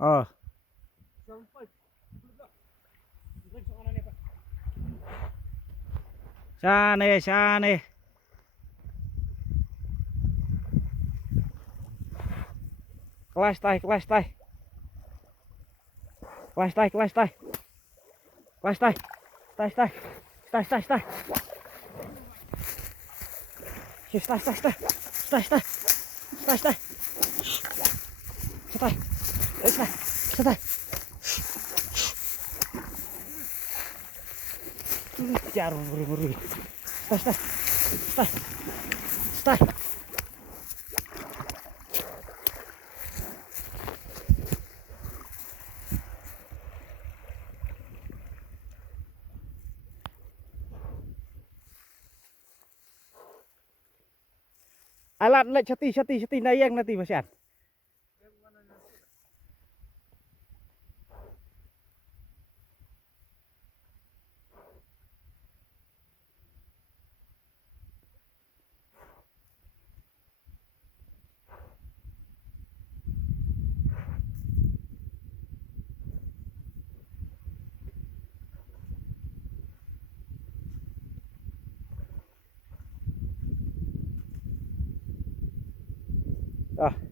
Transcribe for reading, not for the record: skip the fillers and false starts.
Oh. Sana sana. Kelas tay, kelas tay. Kelas tay, kelas tay. Kelas tay. Tay, tay. Tay, tay, tay. Tay, tay, tay. Tay, tay. Tay, tay. Tay. Tay. Tay. Jar, buru-buru. Tay, tay. Tay. Tay. Alat nak cati nayang nanti Masian. Ah.